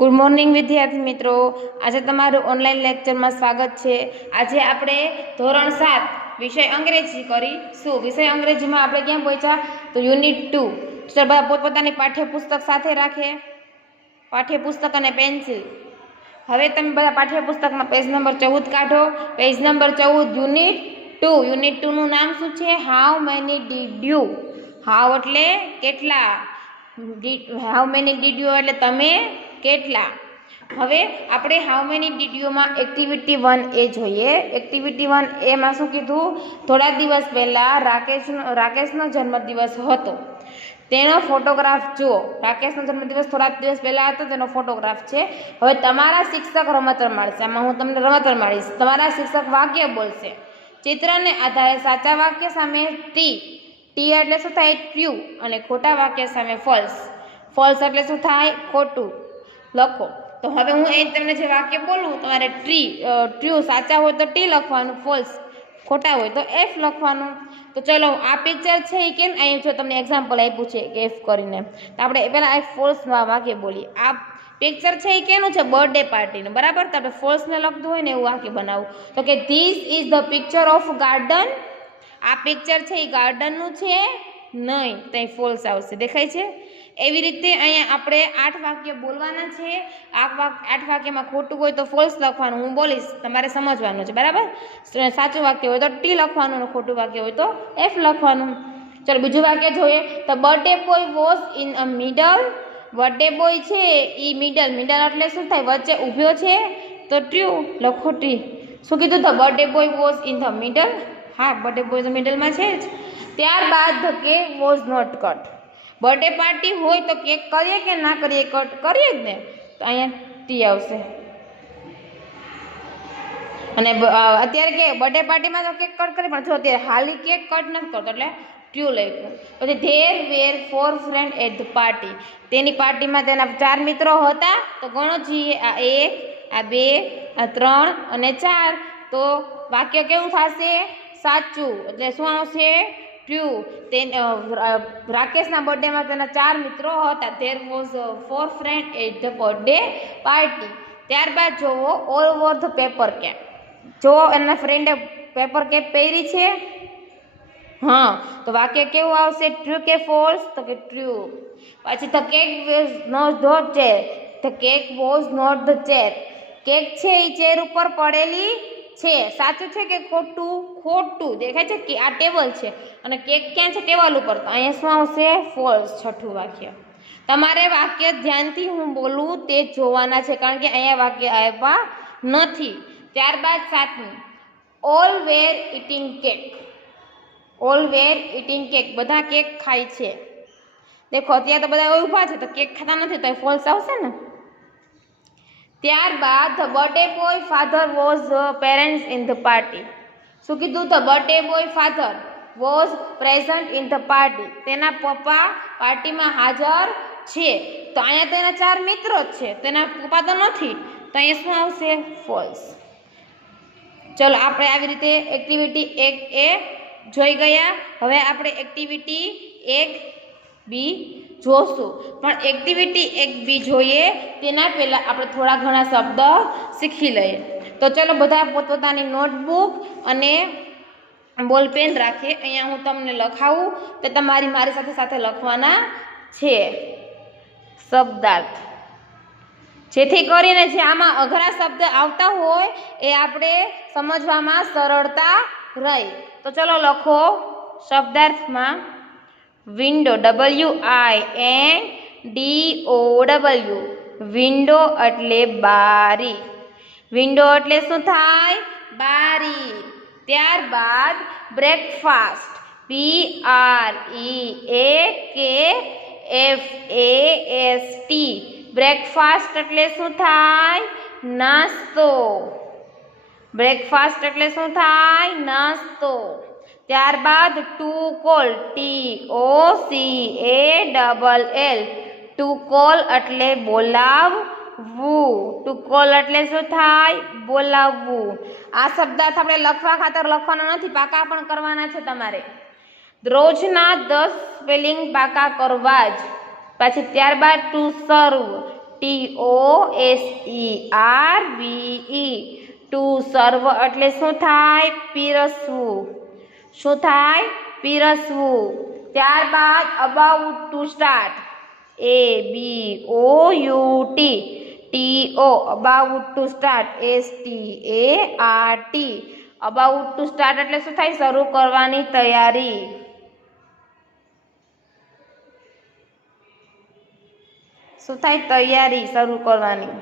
Good morning વિદ્યાર્થી મિત્રો, આજે તમારું ઓનલાઈન લેક્ચરમાં સ્વાગત છે। આજે આપણે ધોરણ 7 વિષય અંગ્રેજી કરીશું। વિષય અંગ્રેજીમાં આપણે ક્યાં પહોંચ્યા તો યુનિટ 2। સર બધા પોતપોતાની પાઠ્યપુસ્તક સાથે રાખે, પાઠ્યપુસ્તક અને પેન્સિલ। હવે તમે બધા પાઠ્યપુસ્તકમાં પેજ નંબર 14 કાઢો। Page number 14 unit 2। યુનિટ 2 નું નામ શું છે? How many did you. How એટલે કેટલા, હાઉ મેની ડીડ યુ એટલે તમે કેટલા। હવે આપણે હાઉ મેની ડીડ યુમાં એક્ટિવિટી 1A જોઈએ। એક્ટિવિટી 1A માં શું કીધું? થોડા દિવસ પહેલા રાકેશનો જન્મદિવસ હતો, તેનો ફોટોગ્રાફ જુઓ। રાકેશનો જન્મદિવસ થોડા દિવસ પહેલા હતો, તેનો ફોટોગ્રાફ છે। હવે તમારા શિક્ષક રમત રમાડશે, આમાં હું તમને રમત રમાડીશ, તમારા શિક્ષક વાક્ય બોલશે। ચિત્રને આધારે સાચા વાક્ય સામે ટી એટલે શું થાય? ટ્રુ, અને ખોટા વાક્ય સામે ફોલ્સ। ફોલ્સ એટલે શું થાય? ખોટું લખો। તો હવે હું અહીં તમને જે વાક્ય બોલું, તમારે ટ્રુ સાચા હોય તો ટી લખવાનું, ફોલ્સ ખોટા હોય તો એફ લખવાનું। તો ચલો, આ પિક્ચર છે એ કેમ, અહીં જો તમને એક્ઝામ્પલ આપ્યું છે કે એફ કરીને, તો આપણે પહેલાં એક ફોલ્સ વાક્ય બોલીએ। આ પિક્ચર છે એ કેનું છે? બર્થડે પાર્ટીનું, બરાબર? તો આપણે ફોલ્સને લખતું હોય ને એવું વાક્ય બનાવવું। તો કે this is the picture of garden. આ પિક્ચર છે એ ગાર્ડનનું છે નહીં, તો અહીં ફોલ્સ આવશે, દેખાય છે? એવી રીતે અહીંયા આપણે 8 વાક્ય બોલવાના છે। 8 વાક્યમાં ખોટું હોય તો ફોલ્સ લખવાનું, હું બોલીશ, તમારે સમજવાનું છે, બરાબર? સાચું વાક્ય હોય તો ટી લખવાનું, અને ખોટું વાક્ય હોય તો એફ લખવાનું। ચલો બીજું વાક્ય જોઈએ। તો birthday boy was in a middle. Birthday boy છે એ મિડલ એટલે શું થાય? વચ્ચે ઊભો છે, તો ટ્રુ લખો ટી। શું કીધું? The birthday boy was in the middle. હા, બર્થડે બોય તો મિડલમાં છે જ। ત્યારબાદ the cake was not cut. Birthday party હોય તો કેક કરીએ કે ના કરીએ? કટ કરીએ જ ને, તો અહીંયા ટી આવશે। અને અત્યારે કે બર્થડે પાર્ટીમાં તો કેક કટ કરીએ, પણ જો અત્યારે હાલી કેક કટ નથી કરતો એટલે ટ્રુ લખ્યું। પછી there were 4 friend at the party. તેની પાર્ટીમાં તેના 4 મિત્રો હતા, તો ગણો જોઈએ, આ 1, આ 2, આ 3 અને 4। તો વાક્ય કેવું થશે? સાચું, એટલે શું આવશે? ટ્રુ। રાકેશના બર્થડેમાં તેના 4 મિત્રો હતા। There was 4 friend at the birthday party. ત્યારબાદ જોવો, all over the paper cap. જો એના ફ્રેન્ડે પેપર કેપ પહેરી છે, હા, તો વાક્ય કેવું આવશે? ટ્રુ કે ફોલ્સ? તો કે ટ્રુ। પછી the cake was not the chair. The cake was not the chair. Cake છે એ ચેર ઉપર પડેલી છે, સાચું છે કે ખોટું? ખોટું, દેખાય છે કે આ ટેબલ છે અને કેક ક્યાં છે? ટેબલ ઉપર, તો અહીંયા શું આવશે? ફોલ્સ, છઠ્ઠું વાક્ય। તમારે વાક્ય ધ્યાનથી હું બોલું તે જોવાના છે, કારણ કે અહીંયા વાક્ય આપ્યા નથી। ત્યારબાદ 7મી, all were eating cake. All were eating cake, બધા કેક ખાય છે। દેખો, અત્યારે તો બધા ઊભા છે તો કેક ખાતા નથી, તો ફોલ્સ આવશે ને। ત્યારબાદ the birthday boy father was parents in the party. શું કીધું? The birthday boy father was present in the party. તેના પપ્પા પાર્ટીમાં હાજર છે, તો અહીંયા તેના 4 મિત્રો જ છે, તેના પપ્પા તો નથી, તો અહીંયા શું આવશે? ફોલ્સ। ચલો, આપણે આવી રીતે એક્ટિવિટી 1A જોઈ ગયા। હવે આપણે એક્ટિવિટી 1B જોશું, પણ એક્ટિવિટી 1B જોઈએ તેના પહેલાં આપણે થોડા ઘણા શબ્દ શીખી લઈએ। તો ચલો, બધા પોતપોતાની નોટબુક અને બોલપેન રાખીએ। અહીંયા હું તમને લખાવું, તો તમારી મારી સાથે સાથે લખવાના છે શબ્દાર્થ, જેથી કરીને જે આમાં અઘરા શબ્દ આવતા હોય એ આપણે સમજવામાં સરળતા રહે। તો ચલો લખો શબ્દાર્થમાં વિન્ડો, WINDOW। વિન્ડો એટલે બારી। વિન્ડો એટલે શું થાય? બારી। ત્યારબાદ બ્રેકફાસ્ટ, BREAKFAST। બ્રેકફાસ્ટ એટલે શું થાય? નાસ્તો। બ્રેકફાસ્ટ એટલે શું થાય? નાસ્તો। ત્યારબાદ to call, TOCALL। To call એટલે બોલાવવું। ટુ કોલ એટલે શું થાય? બોલાવવું। આ શબ્દાર્થ આપણે લખવા ખાતર લખવાનો નથી, પાકા પણ કરવાના છે તમારે, રોજના 10 સ્પેલિંગ પાકા કરવા જ। પછી ત્યારબાદ ટુ સર્વ, TOSERVE ટુ સર્વ એટલે શું થાય? પીરસવું. શું થાય? પીરસવું. ત્યારબાદ about to start ABOUT TO about to start START about to start એટલે શું થાય? શરૂ કરવાની તૈયારી. શું થાય? તૈયારી શરૂ કરવાની.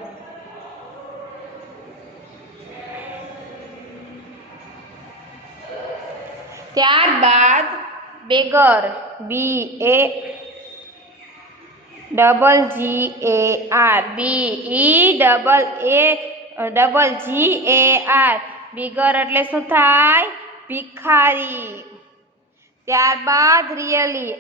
ત્યારબાદ બેગર BAGGAR BEGGAR બીગર એટલે શું થાય? ભિખારી. ત્યારબાદ રિયલી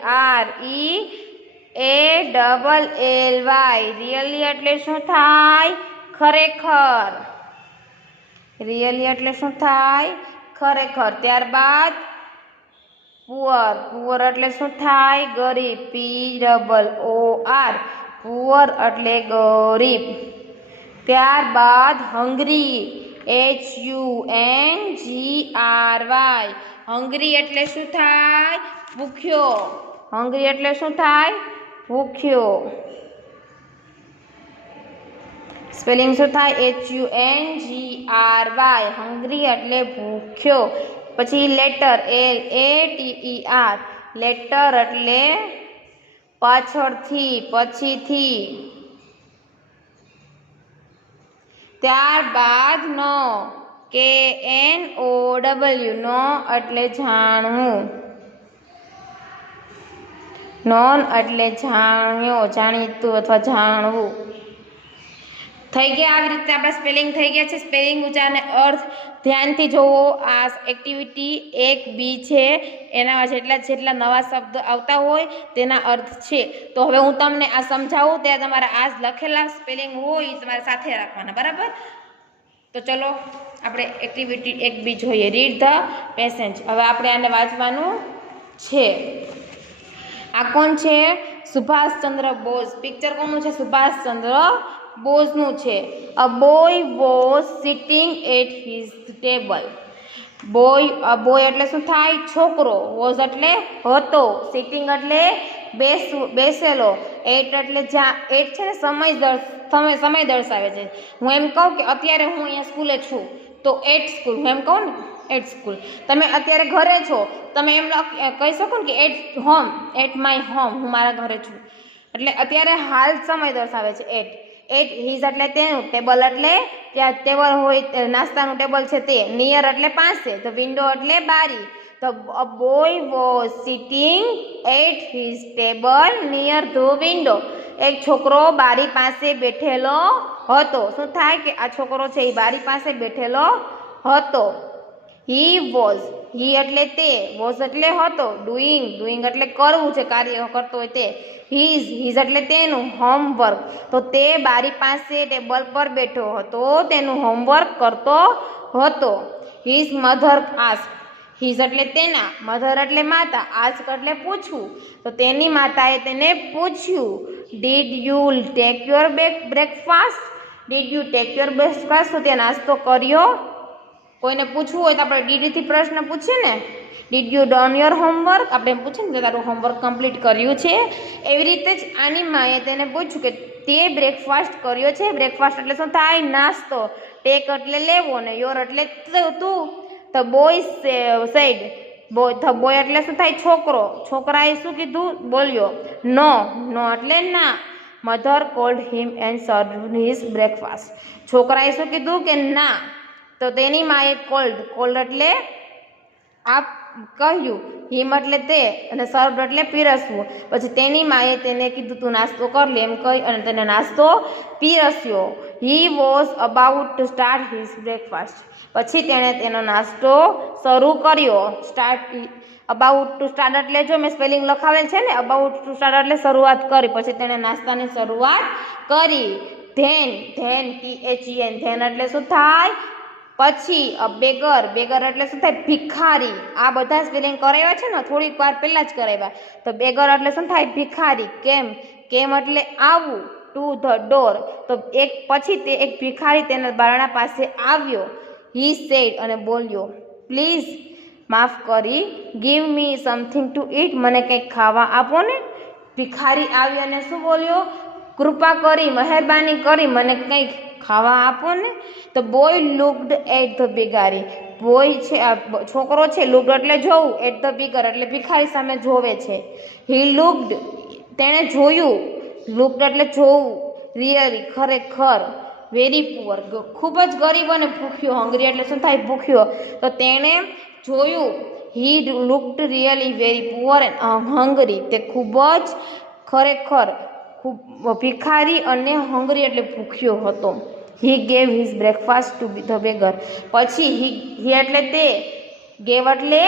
REALLY રિયલી એટલે શું થાય? ખરેખર. રિયલી એટલે શું થાય? ખરેખર. ત્યારબાદ પુઅર એટલે શું થાય? ગરીબ POOR પુઅર એટલે ગરીબ. ત્યારબાદ હંગ્રી HUNGRY હંગ્રી એટલે શું થાય? ભૂખ્યો. હંગ્રી એટલે શું થાય? ભૂખ્યો. સ્પેલિંગ શું થાય? HUNGRY હંગ્રી એટલે ભૂખ્યો. પછી લેટર LATER લેટર એટલે પાછળથી, પછીથી. ત્યારબાદ નો KNOW નો એટલે જાણવું. નોન એટલે જાણ્યો, જાણીતું અથવા જાણવું. થઈ ગયા. આવી રીતે આપણા સ્પેલિંગ થઈ ગયા છે. સ્પેલિંગ ઉચ્ચારને અર્થ ધ્યાનથી જોવો. આ એક્ટિવિટી 1B છે. એના જેટલા નવા શબ્દ આવતા હોય તેના અર્થ છે. તો હવે હું તમને આ સમજાવું ત્યારે તમારે આ લખેલા સ્પેલિંગ હોય તમારે સાથે રાખવાના. બરાબર? તો ચલો આપણે એક્ટિવિટી 1B જોઈએ. Read the passage. હવે આપણે આને વાંચવાનું છે. આ કોણ છે? સુભાષચંદ્ર બોઝ. પિક્ચર કોનું છે? સુભાષચંદ્ર બોઝનું છે. A boy was sitting at his table. Boy એટલે શું થાય? છોકરો. વોઝ એટલે હતો. સિટિંગ એટલે બેસેલો. એટ એટલે એટ છે ને સમય દર્શાવે છે. હું એમ કહું કે અત્યારે હું અહીંયા સ્કૂલે છું તો એટ સ્કૂલ. હું એમ કહું ને એટ સ્કૂલ. તમે અત્યારે ઘરે છો, તમે એમ કહી શકો ને કે at home, at my home. હું મારા ઘરે છું. એટલે અત્યારે હાલ સમય દર્શાવે છે એટ. એટ હિઝ એટલે તેનું. ટેબલ એટલે ત્યાં ટેબલ હોય, નાસ્તાનું ટેબલ છે તે. નિયર એટલે પાસે. ધ વિન્ડો એટલે બારી. તો a boy was sitting at his table near the window. એક છોકરો બારી પાસે બેઠેલો હતો. શું થાય? કે આ છોકરો છે એ બારી પાસે બેઠેલો હતો. He was. હી એટલે તે. વોઝ એટલે હતો. ડુઈંગ એટલે કરવું છે, કાર્ય કરતો હોય તે. હિઝ એટલે તેનું. હોમવર્ક. તો તે બારી પાસે ટેબલ પર બેઠો હતો, તેનું હોમવર્ક કરતો હતો. His mother ask. હિઝ એટલે તેના. મધર એટલે માતા. આસ્ક એટલે પૂછવું. તો તેની માતાએ તેને પૂછ્યું. Did you take your breakfast? Did you take your breakfast? તો તે નાસ્તો કર્યો? કોઈને પૂછવું હોય તો આપણે ડીડથી પ્રશ્ન પૂછીએ ને. Did you done your homework? આપણે એમ પૂછીએ ને કે તારું હોમવર્ક કમ્પ્લીટ કર્યું છે. એવી રીતે જ આની માએ તેને પૂછ્યું કે તે બ્રેકફાસ્ટ કર્યો છે? બ્રેકફાસ્ટ એટલે શું થાય? નાસ્તો. ટેક એટલે લેવો ને યોર એટલે તું. The boy said. The boy એટલે શું થાય? છોકરો. છોકરાએ શું કીધું? બોલ્યો નો એટલે ના. Mother cold him and served his breakfast. છોકરાએ શું કીધું? કે ના. તો તેની માએ કોલ્ડ એટલે કહ્યું. હિમ એટલે તે અને સર્વ્ડ એટલે પીરસવું. પછી તેની માએ તેને કીધું તું નાસ્તો કર લે એમ કહી અને તેને નાસ્તો પીરસ્યો. He was about to start his breakfast. પછી તેણે તેનો નાસ્તો શરૂ કર્યો. અબાઉટ ટુ સ્ટાર્ટ એટલે જો મેં સ્પેલિંગ લખાવેલ છે ને, અબાઉટ ટુ સ્ટાર્ટ એટલે શરૂઆત કરી. પછી તેણે નાસ્તાની શરૂઆત કરી. ધેન THEN ધેન એટલે શું થાય? પછી બેગર એટલે શું થાય? ભિખારી. આ બધા સ્પેલિંગ કરાવ્યા છે ને, થોડીક વાર પહેલા જ કરાવ્યા. તો બેગર એટલે શું થાય? ભિખારી. કેમ એટલે આવું. To the door. તો પછી તે એક ભિખારી તેના બારણા પાસે આવ્યો. હી સેડ અને બોલ્યો, પ્લીઝ માફ કરી, give me something to it, મને કંઈક ખાવા આપો ને. ભિખારી આવ્યો અને શું બોલ્યો? કૃપા કરી, મહેરબાની કરી, મને કંઈક ખાવા આપો ને. The boy looked at the ભિખારી. બોય છે, છોકરો છે, લુકડ એટલે જોવું, એટ ધ બિગર એટલે ભિખારી સામે જોવે છે. હી લુકડ, તેણે જોયું, લુકડ એટલે જોવું, રિયલી ખરેખર, વેરી પુઅર ખૂબ જ ગરીબ અને ભૂખ્યો, હંગરી એટલે શું થાય? ભૂખ્યો. તો તેણે જોયું, he looked really very poor and હંગરી, તે ખૂબ જ ખરેખર ખૂબ ભિખારી અને હંગરી એટલે ભૂખ્યો હતો. હી gave his breakfast to the beggar. પછી હી એટલે તે, ગેવ એટલે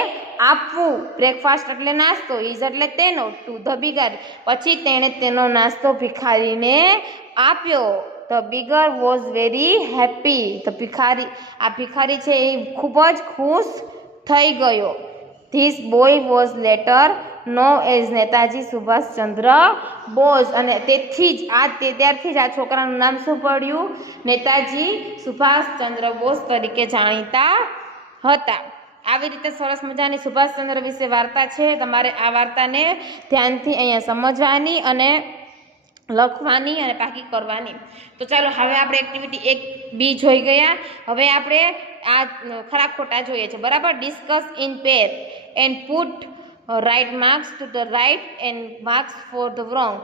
આપવું, બ્રેકફાસ્ટ એટલે નાસ્તો, હિઝ એટલે તેનો, ટુ ધ બિગર પછી તેણે તેનો નાસ્તો ભિખારીને આપ્યો. The bigger was very happy. The ભિખારી, આ ભિખારી છે એ ખૂબ જ ખુશ થઈ ગયો. This boy was later known as Netaji Subhashchandra Bose. અને તેથી જ ત્યારથી જ આ છોકરાનું નામ શું પડ્યું? નેતાજી સુભાષચંદ્ર બોઝ તરીકે જાણીતા હતા. આવી રીતે સરસ મજાની સુભાષચંદ્ર વિશે વાર્તા છે. તમારે આ વાર્તાને ધ્યાનથી અહીંયા સમજવાની અને લખવાની અને પાકી કરવાની. તો ચાલો હવે આપણે એક્ટિવિટી 1B જોઈ ગયા. હવે આપણે આ ખરા ખોટા જોઈએ છે, બરાબર. Discuss in pair and put right marks to the right and marks for the wrong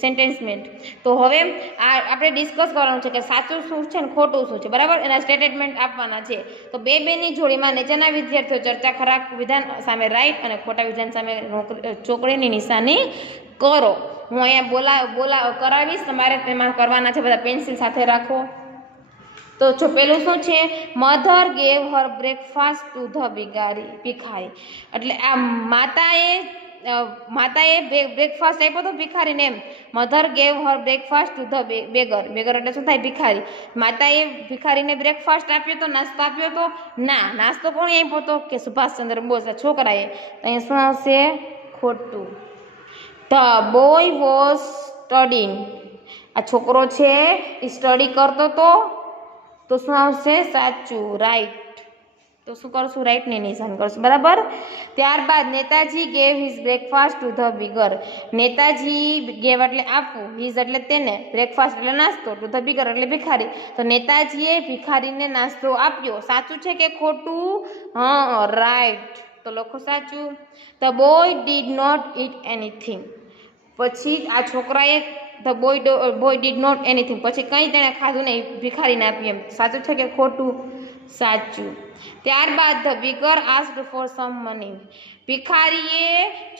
sentence. તો હવે આપણે ડિસ્કસ કરવાનું છે કે સાચું શું છે ને ખોટું શું છે, બરાબર. એના સ્ટેટમેન્ટ આપવાના છે. તો બેની જોડીમાં નીચેના વિદ્યાર્થીઓ ચર્ચા ખરા વિધાન સામે રાઈટ અને ખોટા વિધાન સામે ચોકડીની નિશાની કરો. હું અહીંયા કરાવીશ, તમારે તેમાં કરવાના છે. બધા પેન્સિલ સાથે રાખો. તો જો પેલું શું છે? Mother gave her breakfast to the ભિખારી. એટલે આ માતાએ બ્રેકફાસ્ટ આપ્યો તો ભિખારીને. એમ mother gave her breakfast to the beggar. Beggar એટલે શું થાય? ભિખારી. માતાએ ભિખારીને બ્રેકફાસ્ટ આપ્યો તો, નાસ્તો આપ્યો તો? ના. નાસ્તો કોણે આપ્યો તો? કે સુભાષચંદ્ર બોઝ, છોકરાએ. તો અહીંયા શું આવશે? ખોટું. The boy was studying. આ છોકરો છે એ સ્ટડી કરતો તો શું આવશે? સાચું, રાઈટ. તો શું કરશું? રાઈટની નિશાન કરશું, બરાબર. ત્યારબાદ Netaji gave his breakfast to the bigger. Netaji gave એટલે આપવું, હિઝ એટલે તેને, બ્રેકફાસ્ટ એટલે નાસ્તો, ટુ ધ બિગર એટલે ભિખારી. તો નેતાજીએ ભિખારીને નાસ્તો આપ્યો. સાચું છે કે ખોટું? હા, રાઈટ. તો લખો સાચું. The boy did not it anything. પછી આ છોકરાએ the boy did not anything, પછી કંઈ તેણે ખાધું નહીં, ભિખારીને આપ્યું. એમ સાચું છે કે ખોટું? સાચું. ત્યારબાદ the beggar asked for some money. ભિખારીએ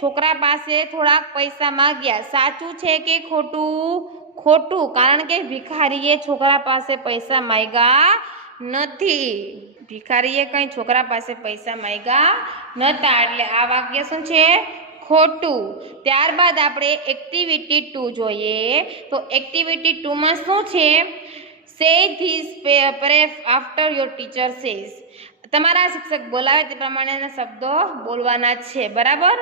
છોકરા પાસે થોડાક પૈસા માંગ્યા. સાચું છે કે ખોટું? ખોટું, કારણ કે ભિખારીએ છોકરા પાસે પૈસા માંગ્યા નથી. ભિખારીએ કંઈ છોકરા પાસે પૈસા માંગ્યા નહોતા. એટલે આ વાક્ય શું છે? ખોટું. ત્યારબાદ આપણે એક્ટિવિટી 2 જોઈએ. તો એક્ટિવિટી 2માં શું છે? Say this phrase after your teacher says. તમારા શિક્ષક બોલાવે તે પ્રમાણેના શબ્દો બોલવાના છે, બરાબર.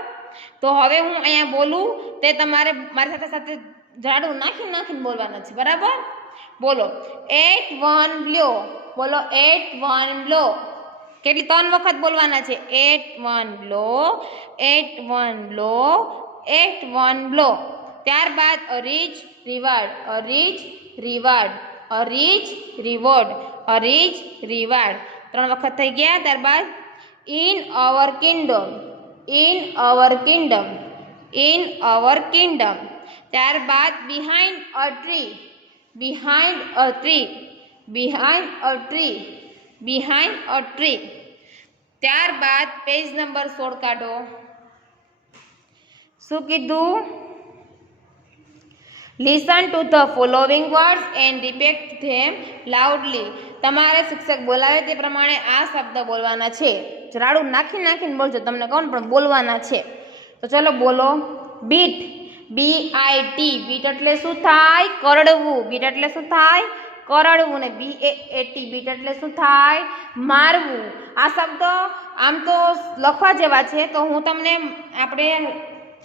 તો હવે હું અહીંયા બોલું તે તમારે મારી સાથે સાથે ઝાડુ નાખીને બોલવાના છે, બરાબર. બોલો. 8 1 બ્લો. બોલો 8 1 બ્લો. કેટલી? 3 વખત બોલવાના છે. 8 1 બ્લો, 8 1 બ્લો, 8 1 બ્લો. ત્યારબાદ a rich reward, a rich reward, a rich reward, a rich reward. 3 વખત થઈ ગયા. ત્યારબાદ in our kingdom, in our kingdom, in our kingdom. ત્યારબાદ behind a tree, behind a tree, behind a tree, behind a tree. ત્યારબાદ page number 16 કાઢો. શું કીધું? Listen to the following words and repeat them loudly. તમારે શિક્ષક બોલાવે તે પ્રમાણે આ શબ્દ બોલવાના છે. ઝાડુ નાખીને બોલજો, તમને કહું પણ બોલવાના છે. તો ચલો બોલો. Bit, BIT. બીટ એટલે શું થાય? કરડવું. બીટ એટલે શું થાય? કરડવું. ને BAT, બીટ એટલે શું થાય? મારવું. આ શબ્દ આમ તો લખવા જેવા છે, તો હું તમને આપણે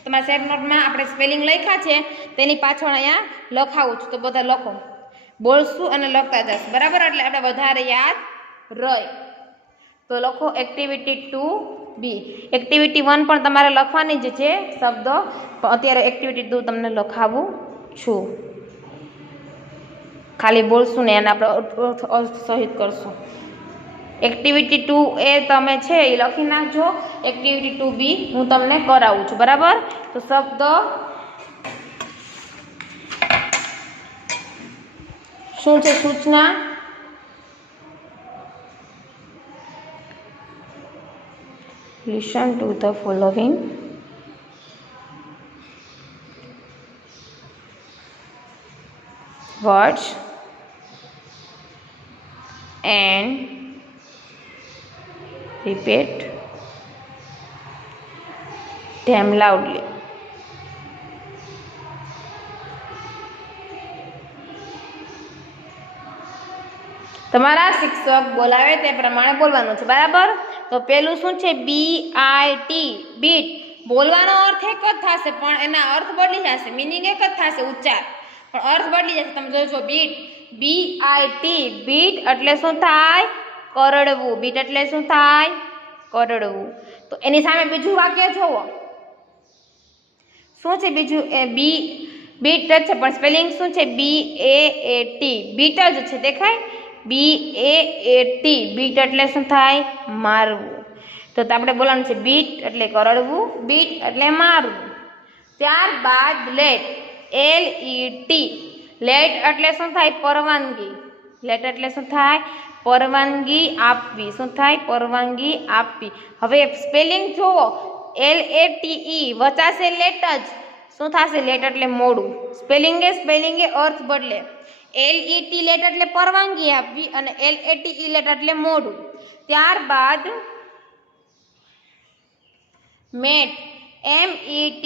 તમારા શેર નોટમાં આપણે સ્પેલિંગ લખ્યા છે તેની પાછળ અહીંયા લખાવું છું, તો બધા લખો, બોલશું અને લખતા જશું, બરાબર? એટલે આપણે વધારે યાદ રહે. તો લખો એક્ટિવિટી 2B. એક્ટિવિટી 1 પણ તમારે લખવાની જ છે શબ્દો, પણ અત્યારે એક્ટિવિટી 2 તમને લખાવું છું. ખાલી બોલશું ને અને આપણે અર્થ સહિત કરશું. એક્ટિવિટી 2A તમે છે એ લખી નાખજો. એક્ટિવિટી 2B હું તમને કરાવું છું, બરાબર? તો શબ્દ શું છે? સૂચના, listen to the following words and repeat them loudly. તમારા શિક્ષક બોલાવે તે પ્રમાણે બોલવાનું છે, બરાબર? તો પેલું શું છે? BIT, bit. બોલવાનો અર્થ એક જ થશે પણ એના અર્થ બદલી જશે, મિનિંગ એક જ થશે, ઉચ્ચાર, પણ અર્થ બદલી જશે. તમે જોજો બીટ, BIT, બીટ એટલે શું થાય? કરડવું. બીટ એટલે શું થાય? કરડવું. તો એની સામે બીજું વાક્ય જોવો, શું છે બીજું? બીટ જ છે પણ સ્પેલિંગ શું છે? BAAT, બીટ જ છે, દેખાય? BAAT, બીટ એટલે શું થાય? મારવું. તો આપણે બોલવાનું છે બીટ એટલે કરડવું, બીટ એટલે મારવું. ત્યારબાદ લેટ, LET, લેટ એટલે શું થાય? પરવાનગી. લેટ એટલે શું થાય? પરવાનગી આપવી. શું થાય? પરવાનગી આપવી. હવે સ્પેલિંગ જુઓ, LATE, વચાશે લેટ જ. શું થશે? લેટ એટલે મોડું. સ્પેલિંગ એ અર્થ બદલે. LET લેટ એટલે પરવાનગી આપવી અને LATE લેટ એટલે મોડું. ત્યારબાદ મેટ, MET,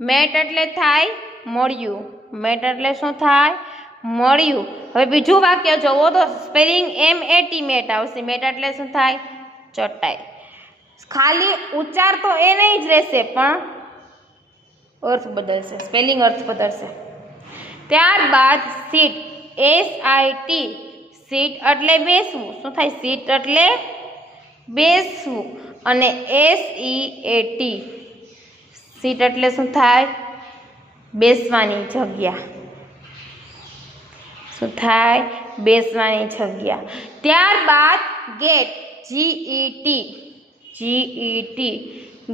મેટ એટલે થાય મળ્યું. મેટ એટલે શું થાય? મળ્યું. હવે બીજું વાક્ય જોવો તો સ્પેલિંગ MAT, મેટ આવશે. મેટ એટલે શું થાય? ચટાઈ. ખાલી ઉચ્ચાર તો એ નહીં જ રહેશે પણ અર્થ બદલશે, સ્પેલિંગ અર્થ બદલશે. ત્યારબાદ સીટ, SIT, સીટ એટલે બેસવું. શું થાય? સીટ એટલે બેસવું. અને SEAT, સીટ એટલે શું થાય? બેસવાની જગ્યા. શું થાય? બેસવાની જગ્યા. ત્યારબાદ ગેટ, GET,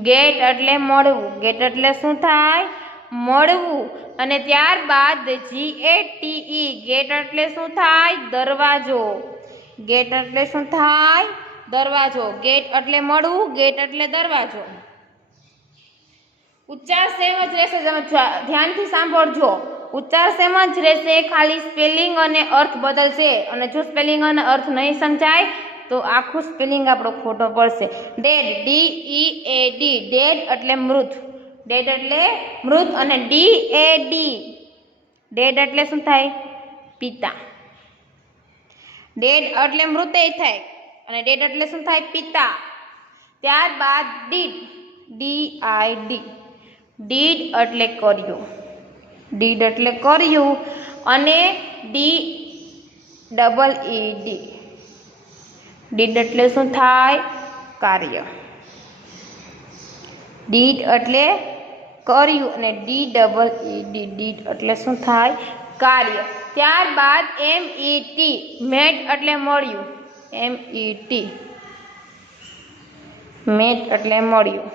ગેટ એટલે મળવું. ગેટ એટલે શું થાય? મળવું. અને ત્યારબાદ GATE, ગેટ એટલે શું થાય? દરવાજો. ગેટ એટલે શું થાય? દરવાજો. ગેટ એટલે મળવું, ગેટ એટલે દરવાજો. ઉચ્ચાર સેમ જ રહેશે, તમે ધ્યાનથી સાંભળજો. ઉચ્ચાર સેમ જ રહેશે, ખાલી સ્પેલિંગ અને અર્થ બદલશે. અને જો સ્પેલિંગ અને અર્થ નહીં સમજાય તો આખું સ્પેલિંગ આપણો ખોટો પડશે. ડેડ, DEAD, ડેડ એટલે મૃત. ડેડ એટલે મૃત. અને DAD, ડેડ એટલે શું થાય? પિતા. ડેડ એટલે મૃતેય થાય અને ડેડ એટલે શું થાય? પિતા. ત્યારબાદ DID, ડીડ એટલે કર્યું. ડીડ એટલે કર્યું. અને DEED, ડીડ એટલે શું થાય? કાર્ય. ડીડ એટલે કર્યું અને DEED, ડીડ એટલે શું થાય? કાર્ય. ત્યારબાદ MET, મેટ એટલે મળ્યું. MET, મેટ એટલે મળ્યું.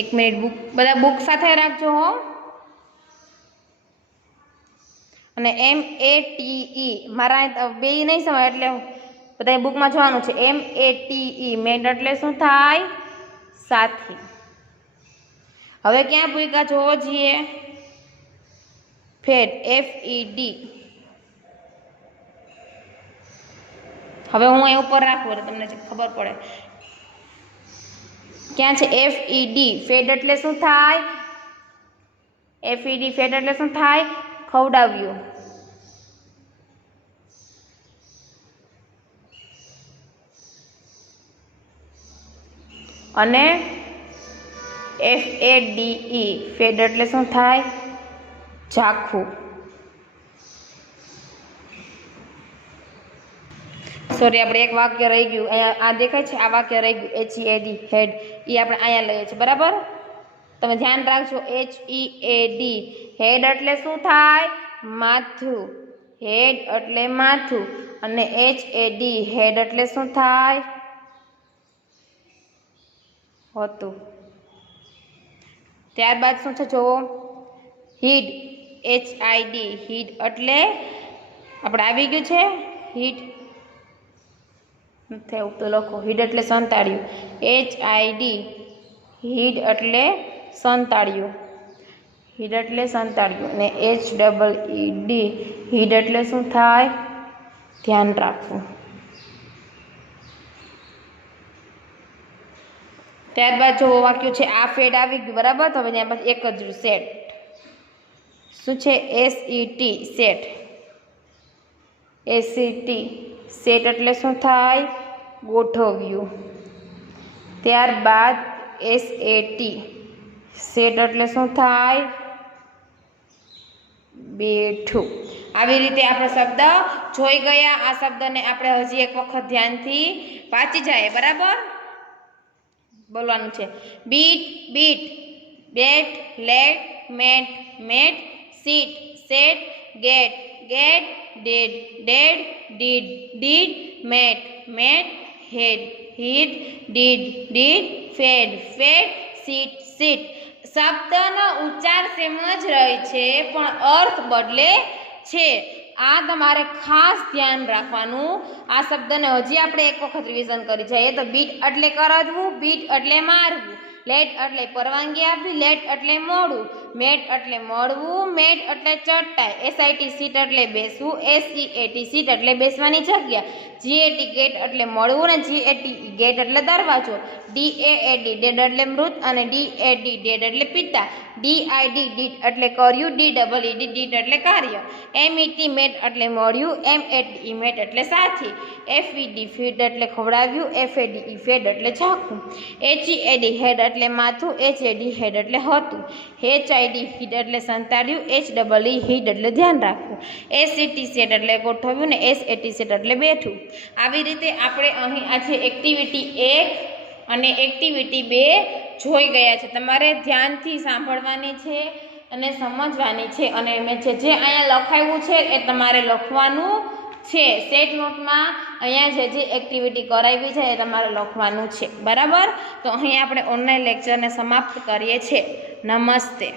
એક મિનિટ, બધા બુક સાથે રાખજો હો. અને MATE, મારા બે નહીં સમય એટલે બધા બુકમાં જોવાનું છે. MATE, મેટ એટલે શું થાય? સાથી. હવે ક્યાં ભૂકા જોવો જોઈએ? Fed, FED. હવે હું એ ઉપર રાખું એટલે તમને ખબર પડે. ક્યાં છે? FED, ફેડ એટલે શું થાય? FED, ફેડ એટલે શું થાય? ખવડાવ્યું. અને FADE ફેડ એટલે શું થાય? ઝાખું. સોરી, આપણે એક વાક્ય રહી ગયું અહીંયા, આ દેખાય છે, આ વાક્ય રહી ગયું HEAD હેડ, એ આપણે અહીંયા લઈએ છીએ, બરાબર? તમે ધ્યાન રાખજો, HEAD હેડ એટલે શું થાય? માથું. હેડ એટલે માથું. અને HAD હેડ એટલે શું થાય? હોતું. ત્યારબાદ શું છે જોવો, હીડ HID હીડ એટલે આપણે આવી ગયું છે હીડ નથી એવું તો લખો, હીડ એટલે સંતાડ્યું. HID હીડ એટલે સંતાડ્યું. હીડ એટલે સંતાડ્યું. અને HEED હીડ એટલે શું થાય? ધ્યાન રાખવું. ત્યારબાદ જો વાક્ય છે આ ફેડ આવી ગયું, બરાબર? તો હવે ત્યાં પછી એક જ સેટ. શું છે? SET set. SET સેટ એટલે શું થાય? ગોઠવ્યું. ત્યારબાદ SAT સેટ એટલે શું થાય? બેઠું. આવી રીતે આપણે શબ્દ જોઈ ગયા. આ શબ્દને આપણે હજી એક વખત ધ્યાનથી વાંચી જાય, બરાબર? બોલવાનું છે. Beat beat, bat let, met met, seat set, get get, dead dead, did did, met met, head heed, did did, fed fed, seat seat. શબ્દનો ઉચ્ચાર સેમ જ રહે છે પણ અર્થ બદલે છે. આ તમારે ખાસ ધ્યાન રાખવાનું. આ શબ્દને હજી આપણે એક વખત રિવિઝન કરી જઈએ તો બીટ એટલે કરડવું, બીટ એટલે મારવું, લેટ એટલે પરવાનગી આપવી, લેટ એટલે મોડું, મેટ એટલે મળવું, મેટ એટલે ચડતાઈ, SIT સીટ એટલે બેસવું, SEAT સીટ એટલે બેસવાની જગ્યા, GAT ગેટ એટલે મળવું અને GATE ગેટ એટલે દરવાજો, DAAD ડેડ એટલે મૃત અને DAD ડેડ એટલે પિતા, DID ડીડ એટલે કર્યું, DEED ડીડ એટલે કાર્ય, MET મેટ એટલે મળ્યું, MATE મેટ એટલે સાથી, FED ફીડ એટલે ખવડાવ્યું, FADE ફેડ એટલે ઝાંખું, HEAD હેડ એટલે માથું, HAD હેડ એટલે હતું, HID હીડ એટલે સંતાડ્યું, HEE હીડ એટલે ધ્યાન રાખવું, SET સેટ એટલે ગોઠવ્યું ને SAT સેટ એટલે બેઠું. આવી રીતે આપણે અહીં આજે એક્ટિવિટી 1 અને એક્ટિવિટી 2 જોઈ ગયા છે. તમારે ધ્યાનથી સાંભળવાની છે અને સમજવાની છે. અને મેં જે અહીંયા લખાવ્યું છે એ તમારે લખવાનું છે. સેટ નોટમાં અહીંયા જે એક્ટિવિટી કરાવી છે એ તમારે લખવાનું છે, બરાબર? તો અહીં આપણે ઓનલાઈન લેક્ચરને સમાપ્ત કરીએ છીએ. નમસ્તે.